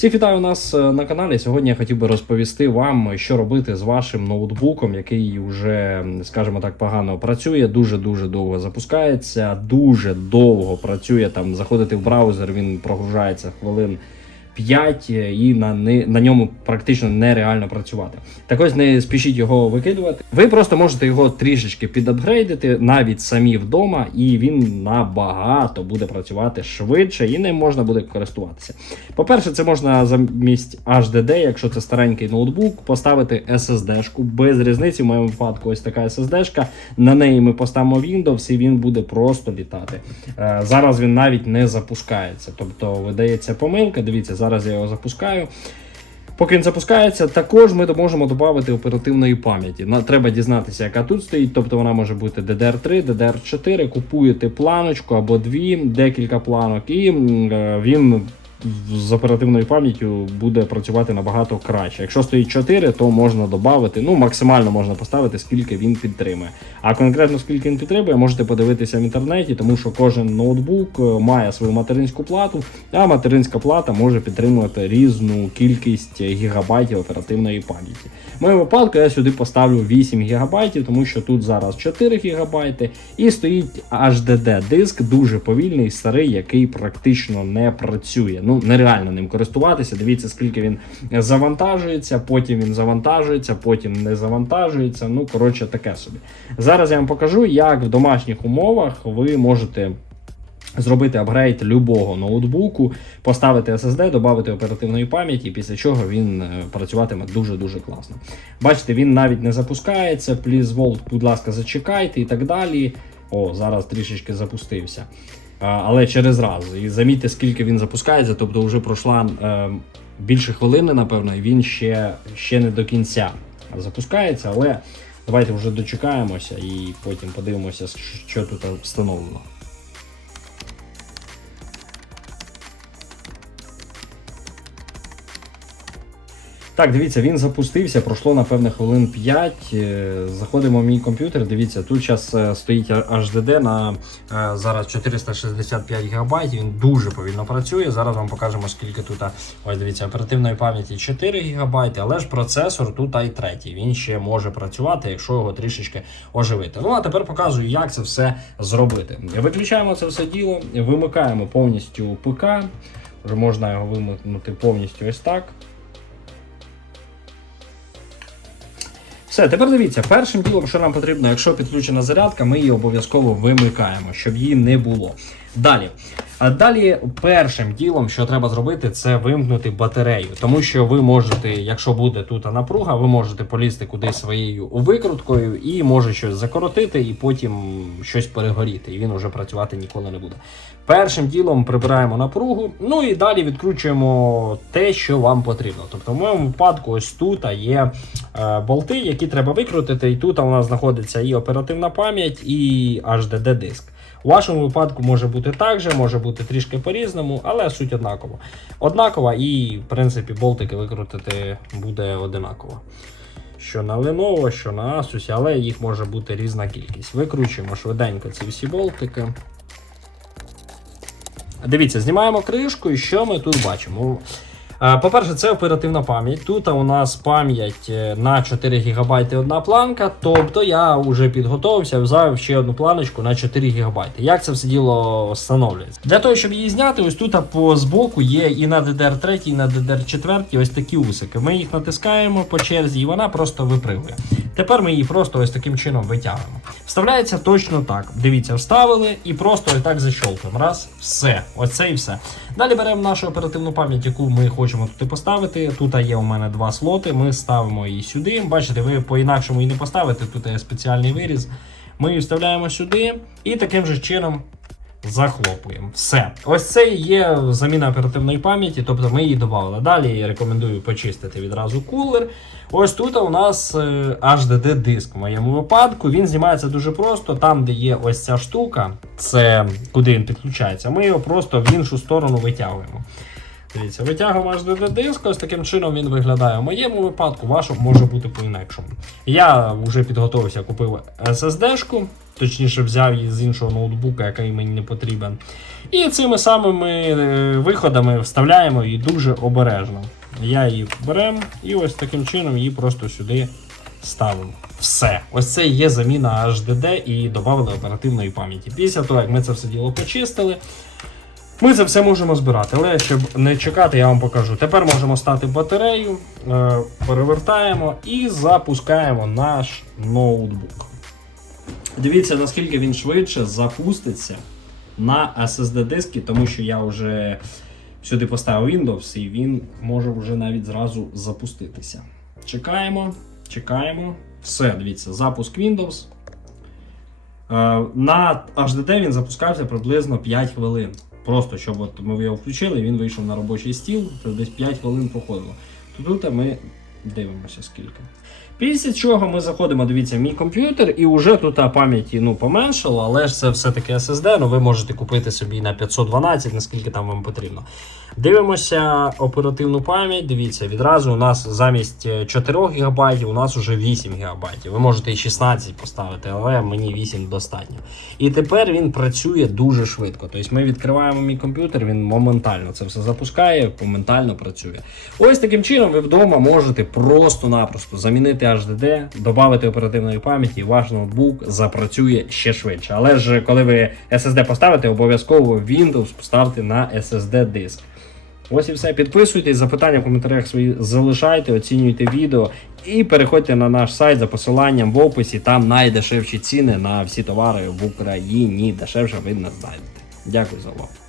Всіх вітаю у нас е, на каналі. Сьогодні я хотів би розповісти вам, що робити з вашим ноутбуком, який вже, скажімо так, погано працює, дуже дуже довго запускається, дуже довго працює. Там заходити в браузер, він прогружається хвилин 5 і на, на ньому практично нереально працювати. Так ось не спішіть його викидувати. Ви просто можете його трішечки підапгрейдити навіть самі вдома, і він набагато буде працювати швидше і ним можна буде користуватися. По-перше, це можна замість HDD, якщо це старенький ноутбук, поставити SSD-шку без різниці. В моєму випадку ось така SSD-шка. На неї ми поставимо Windows і він буде просто літати. Е, Зараз він навіть не запускається. Тобто видається помилка. Дивіться, зараз я його запускаю. Поки він запускається, також ми можемо додати оперативної пам'яті. Треба дізнатися, яка тут стоїть. Тобто вона може бути DDR3, DDR4. Купуєте планочку або дві, декілька планок, і е, він з оперативною пам'яттю буде працювати набагато краще. Якщо стоїть 4, то можна додати, ну максимально можна поставити, скільки він підтримує. А конкретно скільки він підтримує, можете подивитися в інтернеті, тому що кожен ноутбук е, має свою материнську плату, а материнська плата може підтримувати різну кількість гігабайтів оперативної пам'яті. В моєму випадку я сюди поставлю 8 гігабайтів, тому що тут зараз 4 гігабайти, і стоїть HDD диск, дуже повільний, старий, який практично не працює. Ну нереально ним користуватися. Дивіться, скільки він завантажується, потім він завантажується, потім не завантажується. Ну коротше, таке собі. Зараз я вам покажу, як в домашніх умовах ви можете. Зробити апгрейд любого ноутбуку, поставити SSD, додати оперативної пам'яті, після чого він е, працюватиме дуже-дуже класно. Бачите, він навіть не запускається. Please Volt, будь ласка, зачекайте і так далі. О, зараз трішечки запустився. Але через раз. І замітьте, скільки він запускається, тобто вже пройшла е, більше хвилини, напевно, і він ще, ще не до кінця запускається. Але давайте вже дочекаємося і потім подивимося, що тут встановлено. Так, дивіться, він запустився, пройшло напевне хвилин 5. Е, Заходимо в мій комп'ютер. Дивіться, тут зараз стоїть HDD на е, зараз 465 ГБ. Він дуже повільно працює. Зараз вам покажемо, скільки тут. Ось дивіться, оперативної пам'яті 4 ГБ, але ж процесор тут i3. Він ще може працювати, якщо його трішечки оживити. Ну а тепер показую, як це все зробити. Виключаємо це все діло, вимикаємо повністю ПК. Вже можна його вимкнути повністю ось так. Все, тепер дивіться, першим ділом, що нам потрібно, якщо підключена зарядка, ми її обов'язково вимикаємо, щоб її не було. Далі. А далі першим ділом, що треба зробити, це вимкнути батарею. Тому що ви можете, якщо буде тут напруга, ви можете полізти кудись своєю викруткою і може щось закоротити, і потім щось перегоріти, і він уже працювати ніколи не буде. Першим ділом прибираємо напругу, ну і далі відкручуємо те, що вам потрібно. Тобто, в моєму випадку, ось тут є е, болти, які треба викрутити. І тут у нас знаходиться і оперативна пам'ять, і HDD диск. У вашому випадку може бути так же, може бути трішки по-різному, але суть однакова. Однакова і, в принципі, болтики викрутити буде одинаково. Що на Lenovo, що на Asus, але їх може бути різна кількість. Викручуємо швиденько ці всі болтики. Дивіться, знімаємо кришку, і що ми тут бачимо? Е, По-перше, це оперативна пам'ять. Тут у нас пам'ять е, на 4 ГБ одна планка. Тобто я вже підготувався, взяв ще одну планочку на 4 ГБ. Як це все діло встановлюється? Для того, щоб її зняти, ось тут по збоку є і на DDR3, і на DDR4 ось такі усики. Ми їх натискаємо по черзі, і вона просто випригує. Тепер ми її просто ось таким чином витягуємо. Вставляється точно так. Дивіться, вставили і просто ось так защолкуємо. Раз, все. Ось це і все. Далі беремо нашу оперативну пам'ять, яку ми хочемо тут поставити. Тут є у мене два слоти. Ми ставимо її сюди. Бачите, ви по-інакшому її не поставите. Тут є спеціальний виріз. Ми її вставляємо сюди і таким же чином. Захлопуємо. Все. Ось це і є заміна оперативної пам'яті, тобто ми її додали. Далі я рекомендую почистити відразу кулер. Ось тут у нас е, HDD диск в моєму випадку. Він знімається дуже просто. Там, де є ось ця штука, це куди він підключається, ми його просто в іншу сторону витягуємо. Дивіться, витягуємо HDD диск, ось таким чином він виглядає. В моєму випадку, вашому може бути по-інакшому. Я вже підготувався, купив SSD-шку. Точніше взяв її з іншого ноутбука, який мені не потрібен. І цими самими е, виходами вставляємо її дуже обережно. Я її берем і ось таким чином її просто сюди ставимо. Все. Ось це є заміна HDD і додали оперативної пам'яті. Після того, як ми це все діло почистили, ми це все можемо збирати. Але щоб не чекати, я вам покажу. Тепер можемо стати батарею, е, перевертаємо і запускаємо наш ноутбук. Дивіться, наскільки він швидше запуститься на SSD диски, тому що я вже сюди поставив Windows і він може вже навіть зразу запуститися. Чекаємо, чекаємо. Все, дивіться, запуск Windows. Е, На HDD він запускався приблизно 5 хвилин. Просто щоб от ми його включили, він вийшов на робочий стіл, десь 5 хвилин проходило. Тут ми дивимося скільки. Після чого ми заходимо, дивіться, мій комп'ютер, і вже тут пам'яті ну, поменшало, але ж це все-таки SSD, ну ви можете купити собі на 512, наскільки там вам потрібно. Дивимося оперативну пам'ять. Дивіться, відразу у нас замість е, 4 ГБ у нас вже 8 ГБ. Ви можете і 16 поставити, але мені 8 достатньо. І тепер він працює дуже швидко. Тобто ми відкриваємо мій комп'ютер, він моментально це все запускає, моментально працює. Ось таким чином ви вдома можете просто-напросто замінити HDD, додати оперативної пам'яті, ваш ноутбук запрацює ще швидше. Але ж коли ви SSD поставите, обов'язково Windows поставте на SSD диск. Ось і все. Підписуйтесь, запитання в коментарях свої залишайте, оцінюйте відео і переходьте на наш сайт за посиланням в описі. Там найдешевші ціни на всі товари в Україні. Дешевше ви не знайдете. Дякую за увагу.